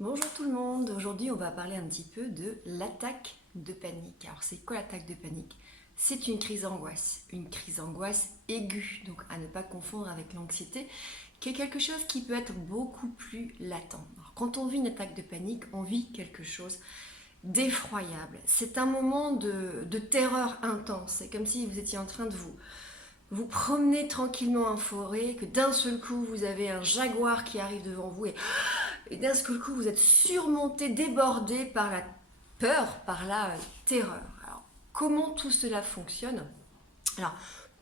Bonjour tout le monde, aujourd'hui on va parler un petit peu de l'attaque de panique. Alors c'est quoi l'attaque de panique? C'est une crise d'angoisse aiguë, donc à ne pas confondre avec l'anxiété, qui est quelque chose qui peut être beaucoup plus latent. Alors, quand on vit une attaque de panique, on vit quelque chose d'effroyable. C'est un moment de terreur intense, c'est comme si vous étiez en train de vous promener tranquillement en forêt, que d'un seul coup vous avez un jaguar qui arrive devant vous et d'un seul coup, vous êtes surmonté, débordé par la peur, par la terreur. Alors, comment tout cela fonctionne? Alors,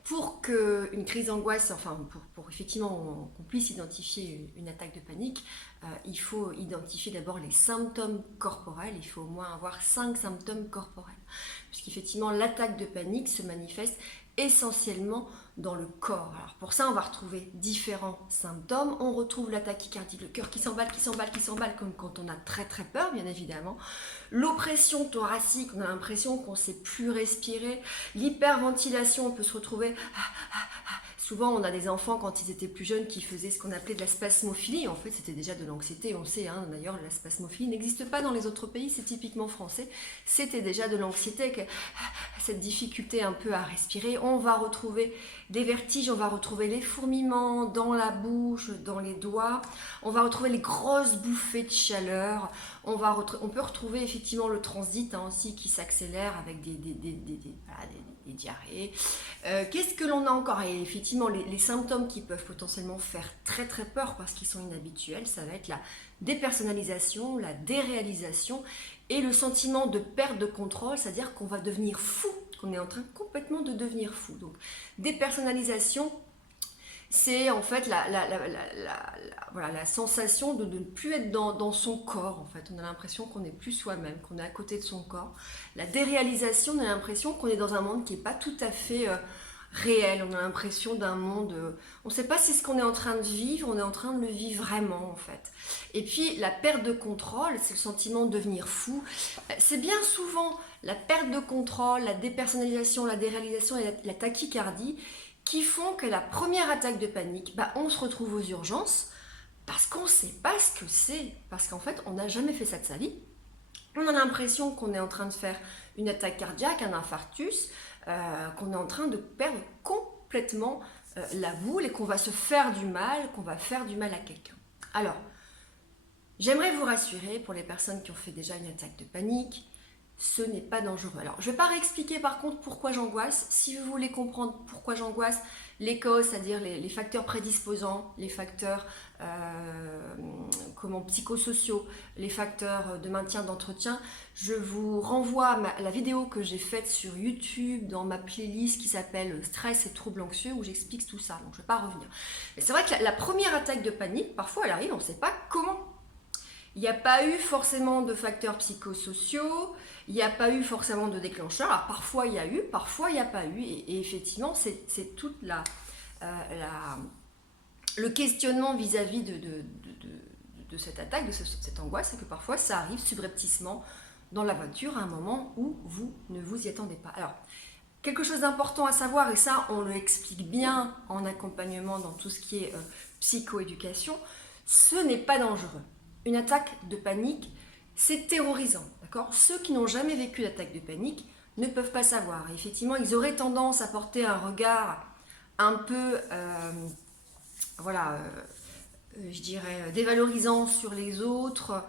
pour qu'une crise d'angoisse, enfin, pour effectivement qu'on puisse identifier une attaque de panique, il faut identifier d'abord les symptômes corporels. Il faut au moins avoir 5 symptômes corporels. Puisqu'effectivement, l'attaque de panique se manifeste essentiellement dans le corps. Alors pour ça, on va retrouver différents symptômes. On retrouve la tachycardie, le cœur qui s'emballe, comme quand on a très très peur, bien évidemment. L'oppression thoracique, on a l'impression qu'on ne sait plus respirer. L'hyperventilation, on peut se retrouver. Souvent, on a des enfants, quand ils étaient plus jeunes, qui faisaient ce qu'on appelait de la spasmophilie. En fait, c'était déjà de l'anxiété. On sait, hein, d'ailleurs, la spasmophilie n'existe pas dans les autres pays, c'est typiquement français. C'était déjà de l'anxiété, cette difficulté un peu à respirer. On va retrouver des vertiges, on va retrouver les fourmillements dans la bouche, dans les doigts. On va retrouver les grosses bouffées de chaleur. On peut retrouver effectivement le transit aussi qui s'accélère avec des diarrhées. Qu'est-ce que l'on a encore? Et effectivement, les symptômes qui peuvent potentiellement faire très très peur parce qu'ils sont inhabituels, ça va être la dépersonnalisation, la déréalisation et le sentiment de perte de contrôle, c'est-à-dire qu'on va devenir fou, qu'on est en train complètement de devenir fou. Donc, dépersonnalisation, c'est en fait voilà, la sensation de ne plus être dans son corps. En fait, on a l'impression qu'on n'est plus soi-même, qu'on est à côté de son corps. La déréalisation, on a l'impression qu'on est dans un monde qui n'est pas tout à fait réel. On a l'impression d'un monde. On ne sait pas si ce qu'on est en train de vivre, on est en train de le vivre vraiment en fait. Et puis la perte de contrôle, c'est le sentiment de devenir fou. C'est bien souvent la perte de contrôle, la dépersonnalisation, la déréalisation et la tachycardie qui font que la première attaque de panique, on se retrouve aux urgences parce qu'on ne sait pas ce que c'est. Parce qu'en fait, on n'a jamais fait ça de sa vie. On a l'impression qu'on est en train de faire une attaque cardiaque, un infarctus, qu'on est en train de perdre complètement la boule et qu'on va se faire du mal, qu'on va faire du mal à quelqu'un. Alors, j'aimerais vous rassurer pour les personnes qui ont fait déjà une attaque de panique, ce n'est pas dangereux. Alors, je ne vais pas réexpliquer par contre pourquoi j'angoisse. Si vous voulez comprendre pourquoi j'angoisse, les causes, c'est-à-dire les facteurs prédisposants, les facteurs psychosociaux, les facteurs de maintien d'entretien, je vous renvoie à la vidéo que j'ai faite sur YouTube dans ma playlist qui s'appelle Stress et troubles anxieux où j'explique tout ça. Donc, je ne vais pas revenir. Mais c'est vrai que la première attaque de panique, parfois elle arrive, on ne sait pas comment. Il n'y a pas eu forcément de facteurs psychosociaux, il n'y a pas eu forcément de déclencheur. Alors parfois il y a eu, parfois il n'y a pas eu. Et effectivement, c'est toute le questionnement vis-à-vis de cette attaque, de cette angoisse, c'est que parfois ça arrive subrepticement dans la voiture à un moment où vous ne vous y attendez pas. Alors, quelque chose d'important à savoir, et ça on le explique bien en accompagnement dans tout ce qui est psychoéducation, ce n'est pas dangereux. Une attaque de panique, c'est terrorisant, d'accord? Ceux qui n'ont jamais vécu d'attaque de panique ne peuvent pas savoir. Et effectivement, ils auraient tendance à porter un regard un peu, je dirais, dévalorisant sur les autres,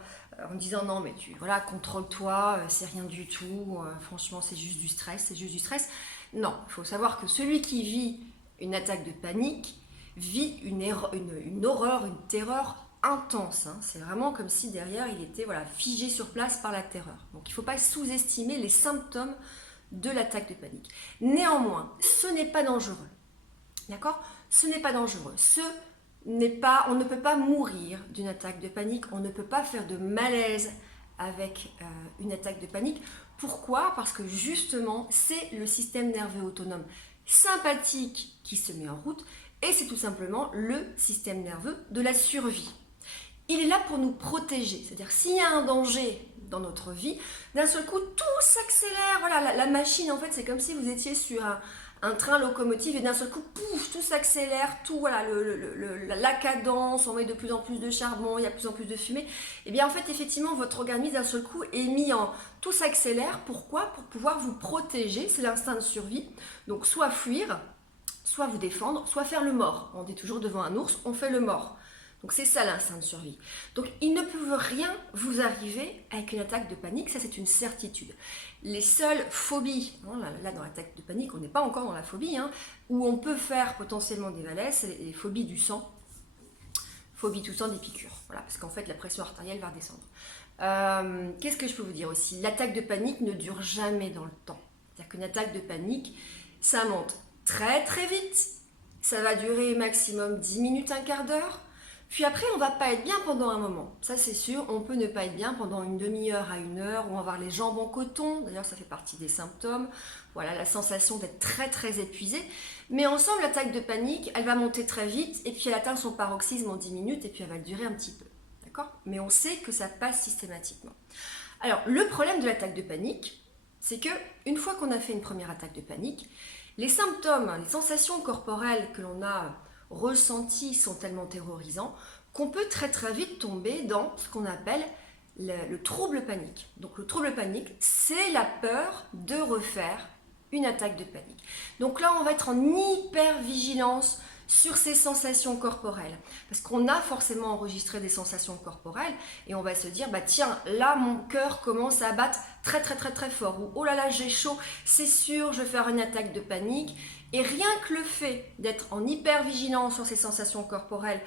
en disant non, mais contrôle-toi, c'est rien du tout, franchement, c'est juste du stress, c'est juste du stress. Non, il faut savoir que celui qui vit une attaque de panique vit une horreur, une terreur intense. C'est vraiment comme si derrière il était figé sur place par la terreur. Donc il ne faut pas sous-estimer les symptômes de l'attaque de panique. Néanmoins, ce n'est pas dangereux. D'accord? Ce n'est pas dangereux. On ne peut pas mourir d'une attaque de panique. On ne peut pas faire de malaise avec une attaque de panique. Pourquoi? Parce que justement, c'est le système nerveux autonome sympathique qui se met en route et c'est tout simplement le système nerveux de la survie. Il est là pour nous protéger, c'est-à-dire s'il y a un danger dans notre vie, d'un seul coup tout s'accélère, la machine en fait c'est comme si vous étiez sur un train locomotive et d'un seul coup, pouf, tout s'accélère, tout, voilà, la cadence, on met de plus en plus de charbon, il y a de plus en plus de fumée. Et bien en fait, effectivement, votre organisme d'un seul coup est mis en... Tout s'accélère, pourquoi? Pour pouvoir vous protéger, c'est l'instinct de survie. Donc soit fuir, soit vous défendre, soit faire le mort. On dit toujours devant un ours, on fait le mort. Donc c'est ça l'instinct de survie. Donc il ne peut rien vous arriver avec une attaque de panique, ça c'est une certitude. Les seules phobies, là dans l'attaque de panique on n'est pas encore dans la phobie, où on peut faire potentiellement des valaises, c'est les phobies du sang. Phobie du sang, des piqûres, voilà, parce qu'en fait la pression artérielle va redescendre. Qu'est-ce que je peux vous dire aussi? L'attaque de panique ne dure jamais dans le temps. C'est-à-dire qu'une attaque de panique, ça monte très très vite, ça va durer maximum 10 minutes, un quart d'heure. Puis après, on va pas être bien pendant un moment. Ça, c'est sûr, on peut ne pas être bien pendant une demi-heure à une heure, ou avoir les jambes en coton. D'ailleurs, ça fait partie des symptômes. Voilà, la sensation d'être très, très épuisé. Mais ensemble, l'attaque de panique, elle va monter très vite, et puis elle atteint son paroxysme en 10 minutes, et puis elle va durer un petit peu. D'accord? Mais on sait que ça passe systématiquement. Alors, le problème de l'attaque de panique, c'est que une fois qu'on a fait une première attaque de panique, les symptômes, les sensations corporelles que l'on a ressentis sont tellement terrorisants qu'on peut très très vite tomber dans ce qu'on appelle le trouble panique. Donc le trouble panique, c'est la peur de refaire une attaque de panique. Donc là, on va être en hyper-vigilance sur ces sensations corporelles. Parce qu'on a forcément enregistré des sensations corporelles et on va se dire, bah tiens, là mon cœur commence à battre très très très très fort. Ou oh là là, j'ai chaud, c'est sûr, je vais faire une attaque de panique. Et rien que le fait d'être en hyper-vigilance sur ces sensations corporelles,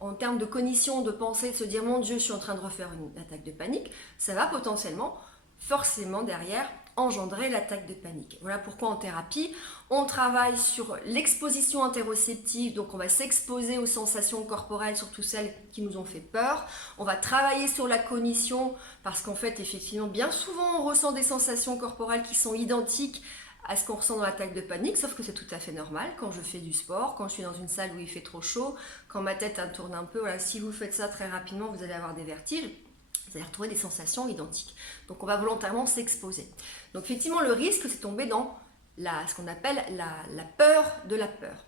en termes de cognition, de pensée, de se dire mon Dieu, je suis en train de refaire une attaque de panique, ça va potentiellement, forcément derrière, engendrer l'attaque de panique. Voilà pourquoi en thérapie, on travaille sur l'exposition interoceptive, donc on va s'exposer aux sensations corporelles, surtout celles qui nous ont fait peur. On va travailler sur la cognition, parce qu'en fait, effectivement, bien souvent, on ressent des sensations corporelles qui sont identiques à ce qu'on ressent dans l'attaque de panique, sauf que c'est tout à fait normal quand je fais du sport, quand je suis dans une salle où il fait trop chaud, quand ma tête tourne un peu. Voilà, si vous faites ça très rapidement, vous allez avoir des vertiges. Vous allez retrouver des sensations identiques. Donc on va volontairement s'exposer. Donc effectivement, le risque, c'est tomber dans ce qu'on appelle la peur de la peur.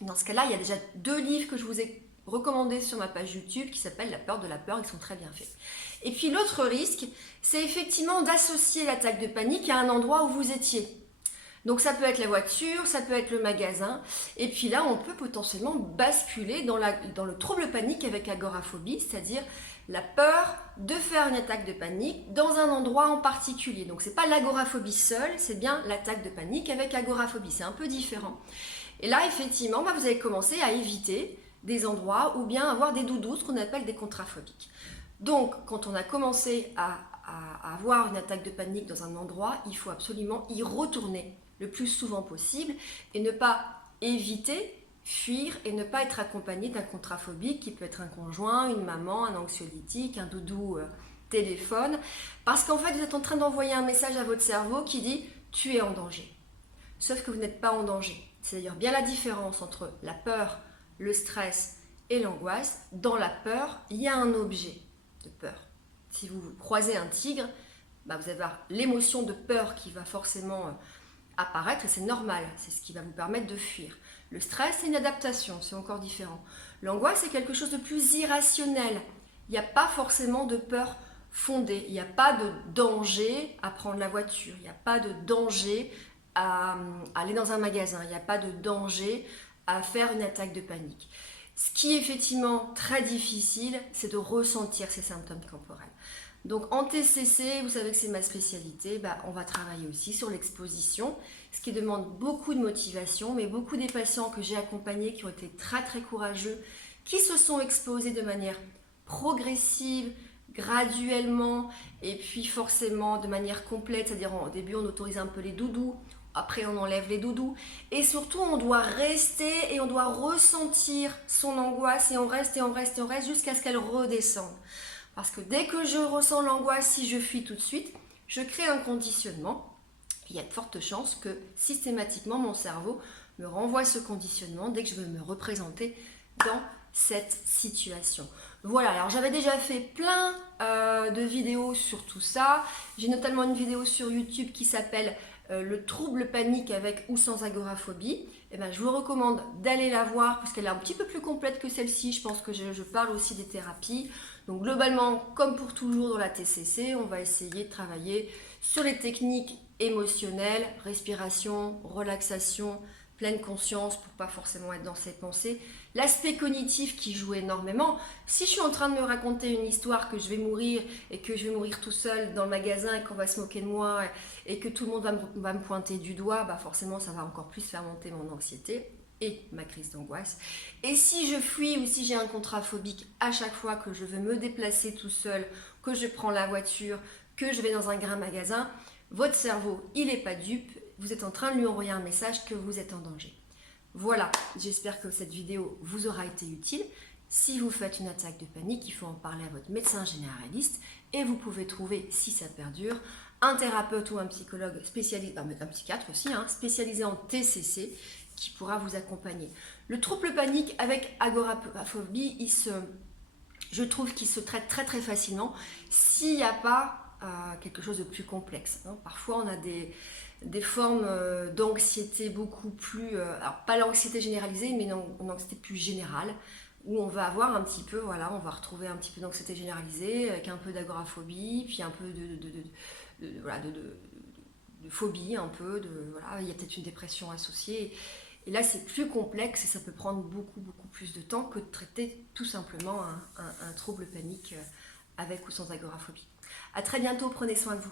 Dans ce cas-là, il y a déjà 2 livres que je vous ai recommandés sur ma page YouTube qui s'appellent La peur de la peur, ils sont très bien faits. Et puis l'autre risque, c'est effectivement d'associer l'attaque de panique à un endroit où vous étiez. Donc ça peut être la voiture, ça peut être le magasin, et puis là on peut potentiellement basculer dans le trouble panique avec agoraphobie, c'est-à-dire la peur de faire une attaque de panique dans un endroit en particulier. Donc c'est pas l'agoraphobie seule, c'est bien l'attaque de panique avec agoraphobie, c'est un peu différent. Et là effectivement, vous allez commencer à éviter des endroits ou bien avoir des doudous, ce qu'on appelle des contraphobiques. Donc quand on a commencé à avoir une attaque de panique dans un endroit, il faut absolument y retourner le plus souvent possible et ne pas éviter, fuir et ne pas être accompagné d'un contraphobique qui peut être un conjoint, une maman, un anxiolytique, un doudou téléphone, parce qu'en fait vous êtes en train d'envoyer un message à votre cerveau qui dit tu es en danger. Sauf que vous n'êtes pas en danger. C'est d'ailleurs bien la différence entre la peur, le stress et l'angoisse. Dans la peur, il y a un objet de peur. Si vous croisez un tigre, vous allez avoir l'émotion de peur qui va forcément apparaître et c'est normal, c'est ce qui va vous permettre de fuir. Le stress, c'est une adaptation, c'est encore différent. L'angoisse, c'est quelque chose de plus irrationnel. Il n'y a pas forcément de peur fondée, il n'y a pas de danger à prendre la voiture, il n'y a pas de danger à aller dans un magasin, il n'y a pas de danger à faire une attaque de panique. Ce qui est effectivement très difficile, c'est de ressentir ces symptômes corporels. Donc en TCC, vous savez que c'est ma spécialité, on va travailler aussi sur l'exposition, ce qui demande beaucoup de motivation, mais beaucoup des patients que j'ai accompagnés qui ont été très très courageux, qui se sont exposés de manière progressive, graduellement, et puis forcément de manière complète, c'est-à-dire au début on autorise un peu les doudous, après on enlève les doudous, et surtout on doit rester et on doit ressentir son angoisse, et on reste et on reste et on reste jusqu'à ce qu'elle redescende. Parce que dès que je ressens l'angoisse, si je fuis tout de suite, je crée un conditionnement. Il y a de fortes chances que systématiquement mon cerveau me renvoie ce conditionnement dès que je veux me représenter dans cette situation. Voilà, alors j'avais déjà fait plein de vidéos sur tout ça. J'ai notamment une vidéo sur YouTube qui s'appelle le trouble panique avec ou sans agoraphobie, eh ben, je vous recommande d'aller la voir parce qu'elle est un petit peu plus complète que celle-ci. Je pense que je parle aussi des thérapies. Donc globalement, comme pour toujours dans la TCC, on va essayer de travailler sur les techniques émotionnelles, respiration, relaxation, pleine conscience pour pas forcément être dans ses pensées. L'aspect cognitif qui joue énormément. Si je suis en train de me raconter une histoire que je vais mourir et que je vais mourir tout seul dans le magasin et qu'on va se moquer de moi et que tout le monde va me pointer du doigt, bah forcément ça va encore plus faire monter mon anxiété et ma crise d'angoisse. Et si je fuis ou si j'ai un contrat phobique à chaque fois que je veux me déplacer tout seul, que je prends la voiture, que je vais dans un grand magasin, votre cerveau, il n'est pas dupe, vous êtes en train de lui envoyer un message que vous êtes en danger. Voilà, j'espère que cette vidéo vous aura été utile. Si vous faites une attaque de panique, il faut en parler à votre médecin généraliste et vous pouvez trouver, si ça perdure, un thérapeute ou un psychologue spécialisé, un psychiatre aussi, spécialisé en TCC qui pourra vous accompagner. Le trouble panique avec agoraphobie, je trouve qu'il se traite très très facilement s'il n'y a pas quelque chose de plus complexe. Parfois on a des formes d'anxiété beaucoup plus, alors pas l'anxiété généralisée, mais une anxiété plus générale, où on va avoir un petit peu, voilà, on va retrouver un petit peu d'anxiété généralisée, avec un peu d'agoraphobie, puis un peu de phobie, un peu, voilà, il y a peut-être une dépression associée. Et là, c'est plus complexe et ça peut prendre beaucoup plus de temps que de traiter tout simplement un trouble panique avec ou sans agoraphobie. À très bientôt, prenez soin de vous.